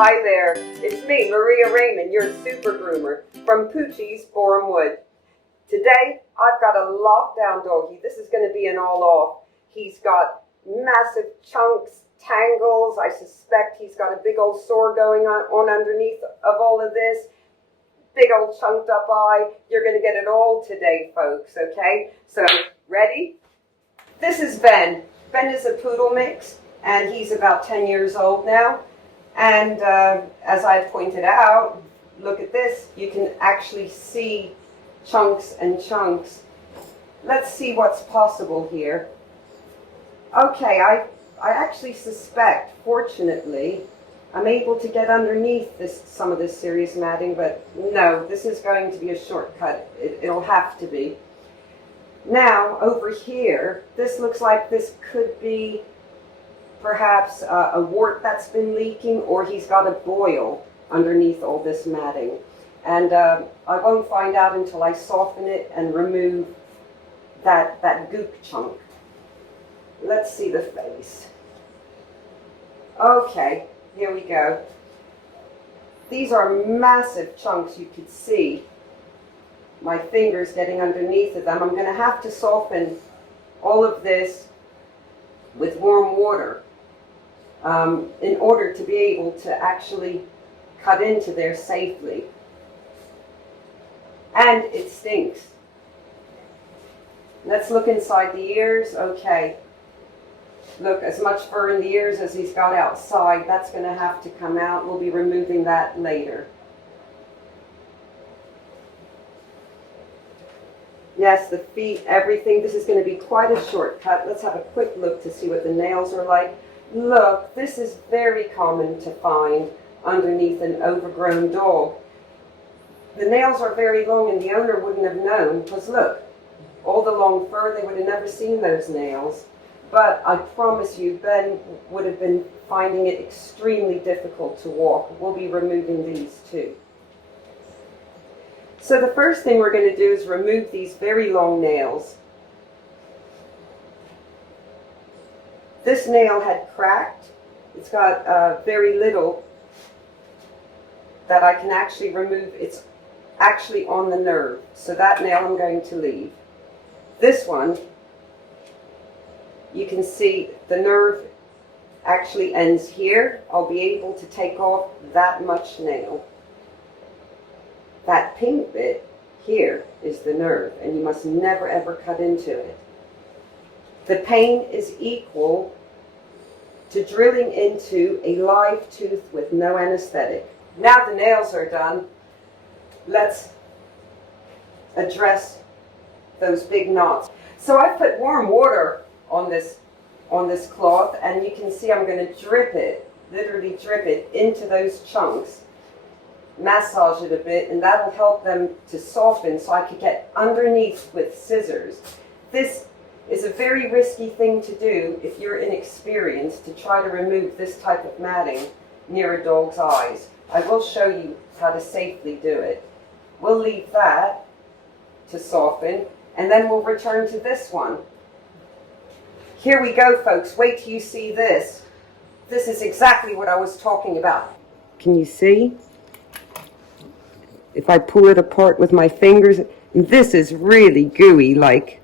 Hi there, it's me, Maria Raymond, your super groomer from Poochie's Borehamwood. Today, I've got a lockdown doggy. This is going to be an all-off. He's got massive chunks, tangles. I suspect he's got a big old sore going on underneath of all of this. Big old chunked up eye. You're going to get it all today, folks, okay? So, ready? This is Ben. Ben is a poodle mix, and he's about 10 years old now. And as I pointed out, look at this. You can actually see chunks and chunks. Let's see what's possible here. Okay, I actually suspect, fortunately, I'm able to get underneath some of this serious matting, but no, this is going to be a shortcut. It'll have to be. Now, over here, this looks like this could be perhaps a wart that's been leaking, or he's got a boil underneath all this matting. And I won't find out until I soften it and remove that gook chunk. Let's see the face. Okay, here we go. These are massive chunks. You could see my fingers getting underneath of them. I'm going to have to soften all of this with warm water in order to be able to actually cut into there safely. And it stinks. Let's look inside the ears. Okay. Look, as much fur in the ears as he's got outside, that's going to have to come out. We'll be removing that later. Yes, the feet, everything. This is going to be quite a shortcut. Let's have a quick look to see what the nails are like. Look, this is very common to find underneath an overgrown dog. The nails are very long, and the owner wouldn't have known, because look, all the long fur, they would have never seen those nails. But I promise you, Ben would have been finding it extremely difficult to walk. We'll be removing these too. So the first thing we're going to do is remove these very long nails. This nail had cracked. It's got very little that I can actually remove. It's actually on the nerve. So that nail I'm going to leave. This one, you can see the nerve actually ends here. I'll be able to take off that much nail. That pink bit here is the nerve, and you must never ever cut into it. The pain is equal to drilling into a live tooth with no anesthetic. Now the nails are done, let's address those big knots. So I've put warm water on this cloth, and you can see I'm going to drip it, literally drip it into those chunks, massage it a bit, and that'll help them to soften so I could get underneath with scissors. This is a very risky thing to do if you're inexperienced, to try to remove this type of matting near a dog's eyes. I will show you how to safely do it. We'll leave that to soften, and then we'll return to this one. Here we go, folks. Wait till you see this. This is exactly what I was talking about. Can you see? If I pull it apart with my fingers, this is really gooey, like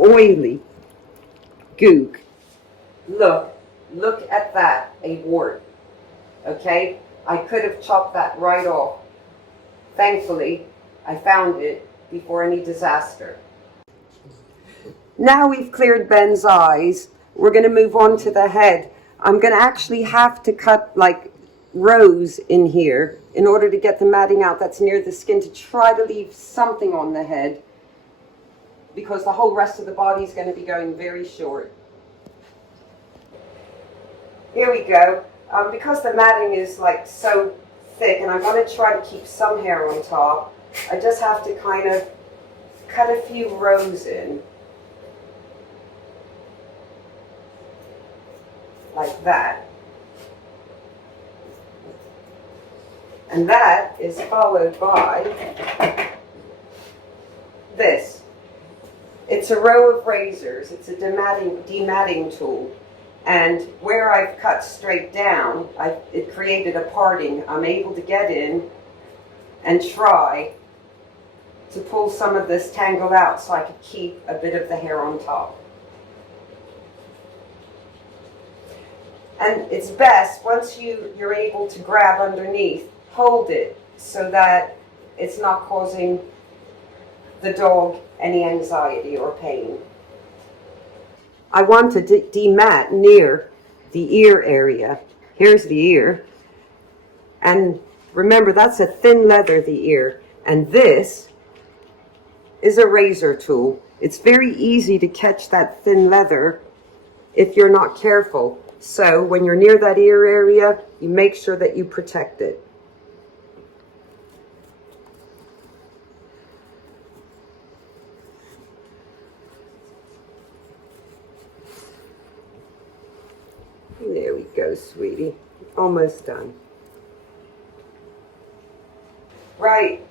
oily gook. Look at that, a wart. Okay? I could have chopped that right off. Thankfully, I found it before any disaster. Now we've cleared Ben's eyes, we're going to move on to the head. I'm going to actually have to cut like rows in here in order to get the matting out that's near the skin, to try to leave something on the head, because the whole rest of the body is going to be going very short. Here we go. Because the matting is like so thick, and I want to try to keep some hair on top, I just have to kind of cut a few rows in. Like that. And that is followed by this. It's a row of razors. It's a dematting tool. And where I've cut straight down, it created a parting. I'm able to get in and try to pull some of this tangle out so I could keep a bit of the hair on top. And it's best, once you're able to grab underneath, hold it so that it's not causing the dog any anxiety or pain. I want to demat near the ear area. Here's the ear. And remember, that's a thin leather, the ear. And this is a razor tool. It's very easy to catch that thin leather if you're not careful. So when you're near that ear area, you make sure that you protect it. There we go, sweetie. Almost done. Right.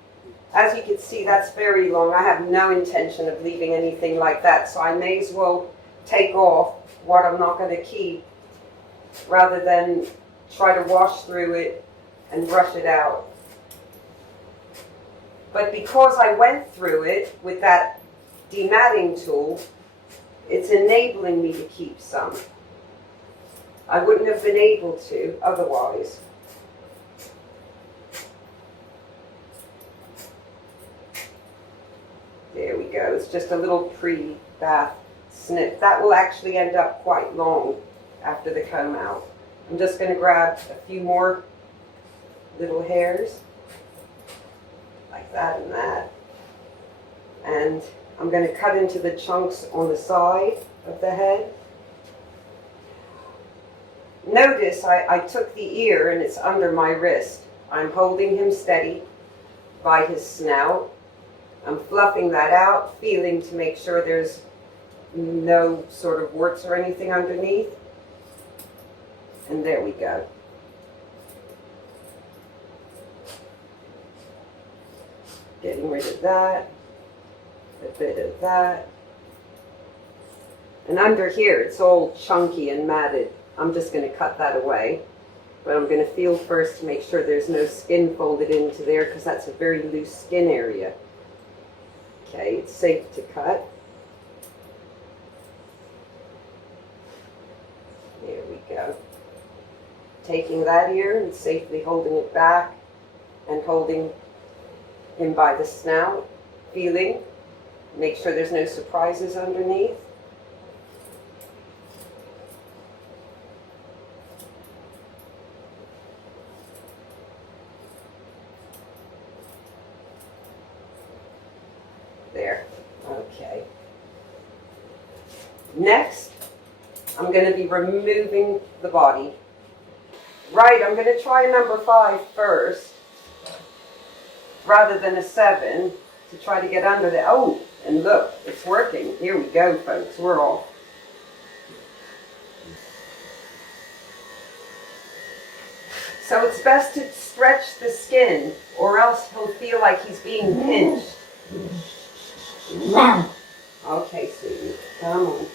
As you can see, that's very long. I have no intention of leaving anything like that, so I may as well take off what I'm not going to keep rather than try to wash through it and brush it out. But because I went through it with that dematting tool, it's enabling me to keep some. I wouldn't have been able to otherwise. There we go. It's just a little pre-bath snip. That will actually end up quite long after the comb out. I'm just going to grab a few more little hairs like that and that. And I'm going to cut into the chunks on the side of the head. Notice I took the ear and it's under my wrist. I'm holding him steady by his snout. I'm fluffing that out, feeling to make sure there's no sort of warts or anything underneath. And there we go. Getting rid of that, a bit of that. And under here, it's all chunky and matted. I'm just going to cut that away. But I'm going to feel first to make sure there's no skin folded into there, because that's a very loose skin area. Okay, it's safe to cut. There we go. Taking that ear and safely holding it back and holding him by the snout, feeling, make sure there's no surprises underneath. There. Okay. Next, I'm going to be removing the body. Right, I'm going to try a number 5 first, rather than a 7, to try to get under the... Oh, and look, it's working. Here we go, folks. We're off. So it's best to stretch the skin, or else he'll feel like he's being pinched. Okay, sweetie, come on.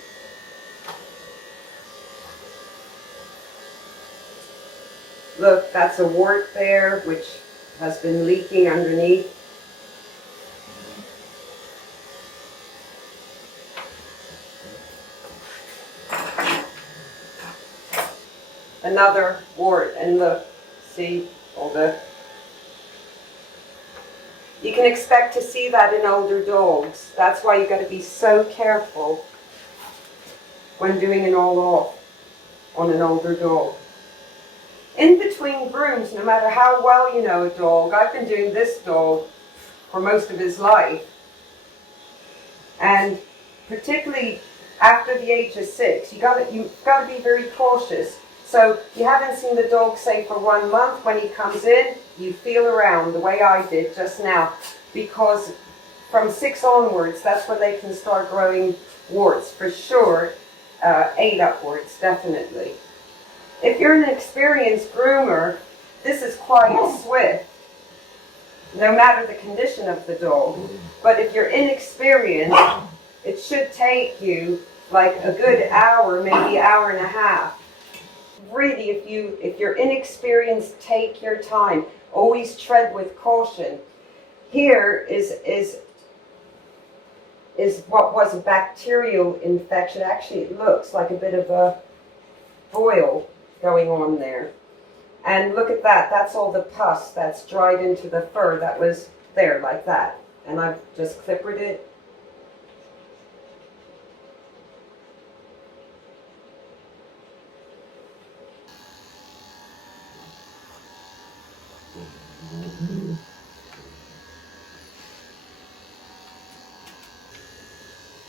Look, that's a wart there, which has been leaking underneath. Another wart, and look, see, all the... You can expect to see that in older dogs. That's why you've got to be so careful when doing an all-off on an older dog. In between grooms, no matter how well you know a dog, I've been doing this dog for most of his life, and particularly after the age of 6, you've got to be very cautious. So you haven't seen the dog, say, for 1 month. When he comes in, you feel around the way I did just now, because from 6 onwards, that's when they can start growing warts for sure. 8 upwards, definitely. If you're an experienced groomer, this is quite swift, no matter the condition of the dog. But if you're inexperienced, it should take you like a good hour, maybe hour and a half. Really, if you're inexperienced, take your time. Always tread with caution. Here is what was a bacterial infection. Actually, it looks like a bit of a boil going on there. And look at that. That's all the pus that's dried into the fur that was there like that. And I've just clippered it.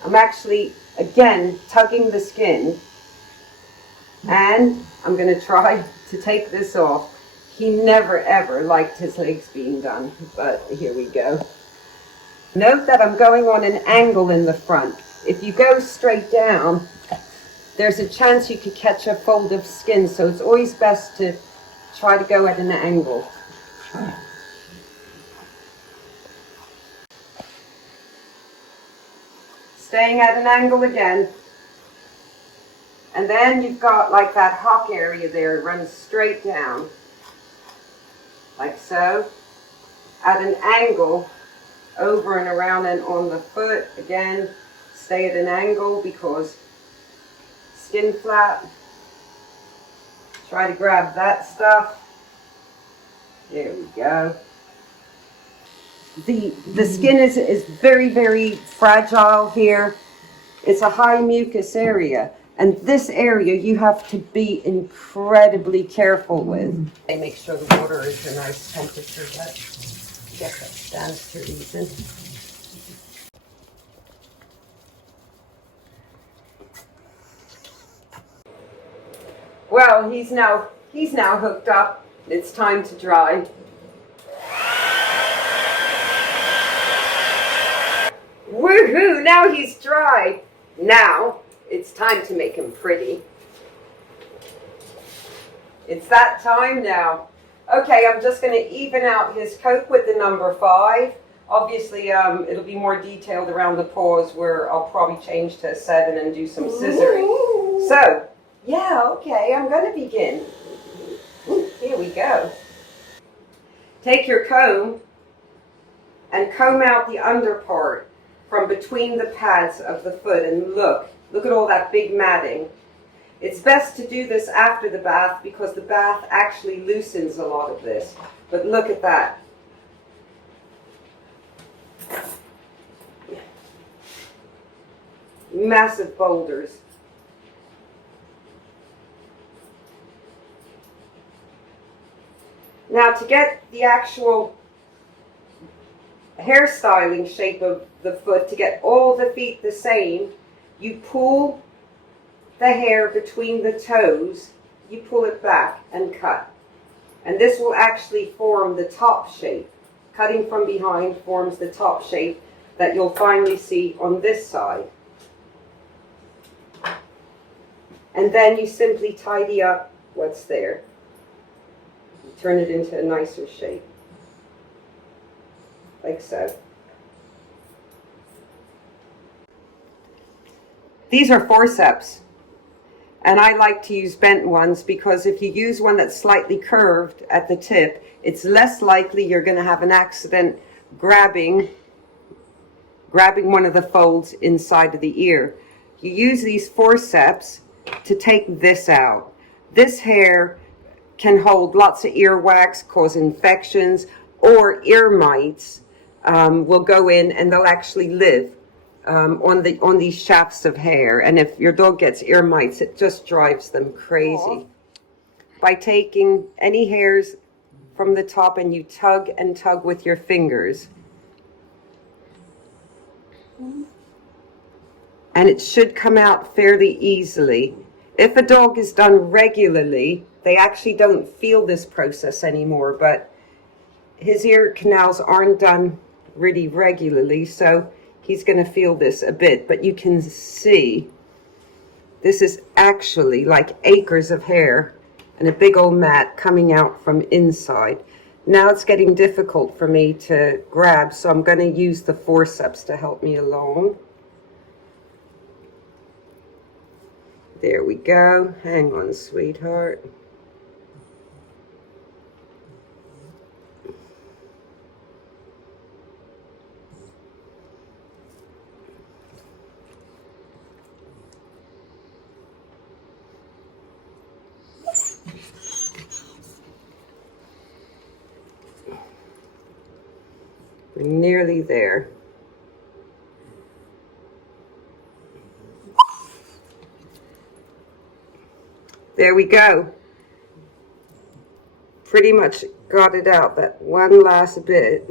I'm actually, again, tugging the skin, and I'm going to try to take this off. He never ever liked his legs being done, but here we go. Note that I'm going on an angle in the front. If you go straight down, there's a chance you could catch a fold of skin, so it's always best to try to go at an angle. Staying at an angle again. And then you've got like that hock area there, runs straight down. Like so. At an angle, over and around and on the foot. Again, stay at an angle because skin flap. Try to grab that stuff. There we go. The skin is very, very fragile here. It's a high mucus area. And this area you have to be incredibly careful with. And make sure the water is a nice temperature. But I guess that stands to reason. Well, he's now hooked up. It's time to dry. Woohoo! Now he's dry. Now it's time to make him pretty. It's that time now. Okay, I'm just going to even out his coat with the number 5. Obviously, it'll be more detailed around the paws where I'll probably change to a 7 and do some scissoring. So, yeah, okay, I'm going to begin. Here we go. Take your comb and comb out the under part from between the pads of the foot, and look at all that big matting. It's best to do this after the bath because the bath actually loosens a lot of this. But look at that. Massive boulders. Now to get the actual hairstyling shape of the foot, to get all the feet the same, you pull the hair between the toes, you pull it back and cut. And this will actually form the top shape. Cutting from behind forms the top shape that you'll finally see on this side. And then you simply tidy up what's there. You turn it into a nicer shape. Like so. These are forceps, and I like to use bent ones because if you use one that's slightly curved at the tip, it's less likely you're going to have an accident grabbing one of the folds inside of the ear. You use these forceps to take this out. This hair can hold lots of earwax, cause infections, or ear mites will go in and they'll actually live on these shafts of hair. And if your dog gets ear mites, it just drives them crazy. By taking any hairs from the top and you tug and tug with your fingers. And it should come out fairly easily. If a dog is done regularly, they actually don't feel this process anymore, but his ear canals aren't done really regularly, so he's going to feel this a bit. But you can see this is actually like acres of hair and a big old mat coming out from inside. Now it's getting difficult for me to grab, so I'm going to use the forceps to help me along. There we go. Hang on, sweetheart. We're nearly there. There we go. Pretty much got it out, that one last bit.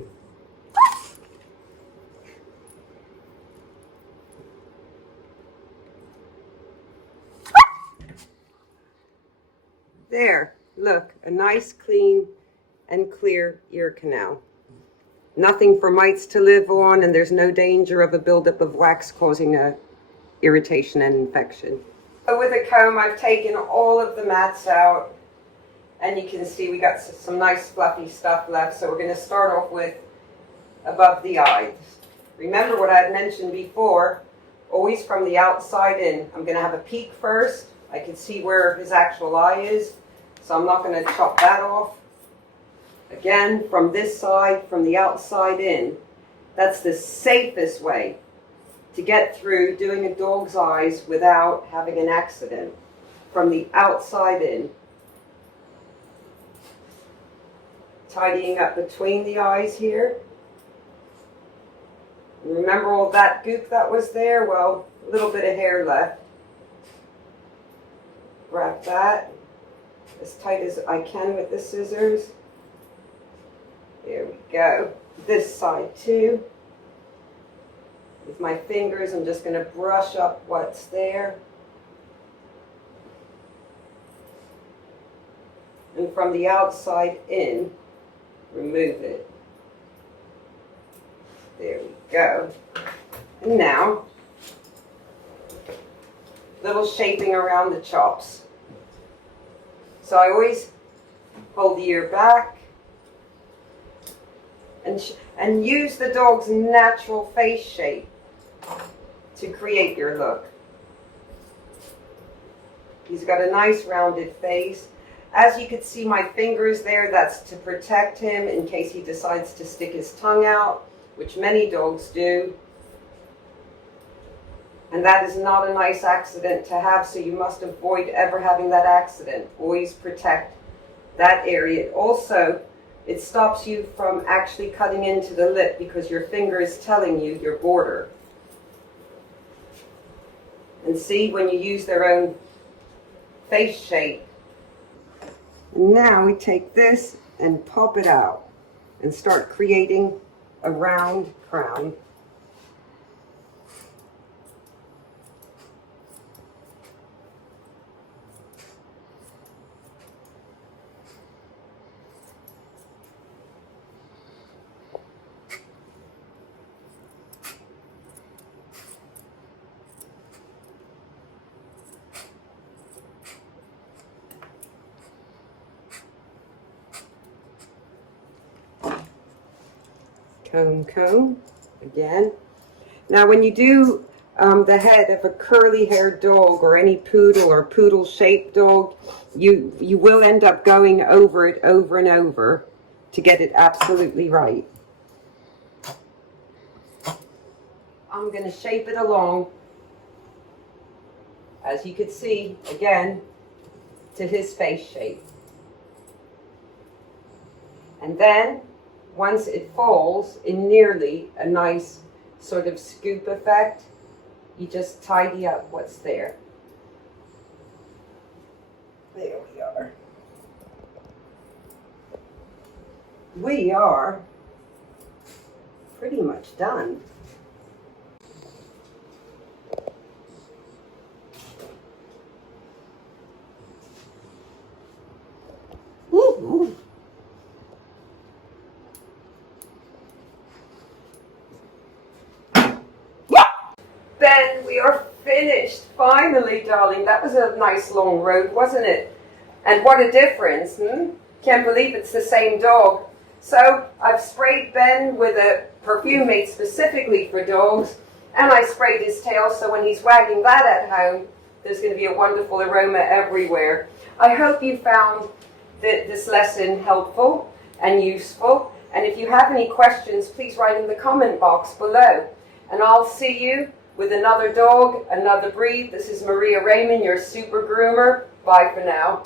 There, look, a nice, clean, and clear ear canal. Nothing for mites to live on, and there's no danger of a buildup of wax causing a irritation and infection. So with a comb, I've taken all of the mats out, and you can see we got some nice fluffy stuff left. So we're going to start off with above the eyes. Remember what I had mentioned before, always from the outside in. I'm going to have a peek first. I can see where his actual eye is, so I'm not going to chop that off. Again, from this side, from the outside in. That's the safest way to get through doing a dog's eyes without having an accident. From the outside in. Tidying up between the eyes here. Remember all that goop that was there? Well, a little bit of hair left. Grab that as tight as I can with the scissors. There we go. This side too. With my fingers, I'm just going to brush up what's there. And from the outside in, remove it. There we go. And now, little shaping around the chops. So I always hold the ear back and use the dog's natural face shape to create your look. He's got a nice rounded face. As you can see my fingers there, that's to protect him in case he decides to stick his tongue out, which many dogs do. And that is not a nice accident to have, so you must avoid ever having that accident. Always protect that area. Also, it stops you from actually cutting into the lip because your finger is telling you your border. And see, when you use their own face shape. And now we take this and pop it out and start creating a round crown. Comb again. Now when you do the head of a curly haired dog or any poodle or poodle shaped dog, you will end up going over it over and over to get it absolutely right. I'm going to shape it along, as you can see, again, to his face shape. And then once it falls in nearly a nice sort of scoop effect, you just tidy up what's there. There we are. We are pretty much done. Ooh. Ben, we are finished. Finally, darling. That was a nice long road, wasn't it? And what a difference, Can't believe it's the same dog. So, I've sprayed Ben with a perfume made specifically for dogs, and I sprayed his tail so when he's wagging that at home, There's going to be a wonderful aroma everywhere. I hope you found this lesson helpful and useful. And if you have any questions, please write in the comment box below. And I'll see you with another dog, another breed. This is Maria Raymond, your super groomer. Bye for now.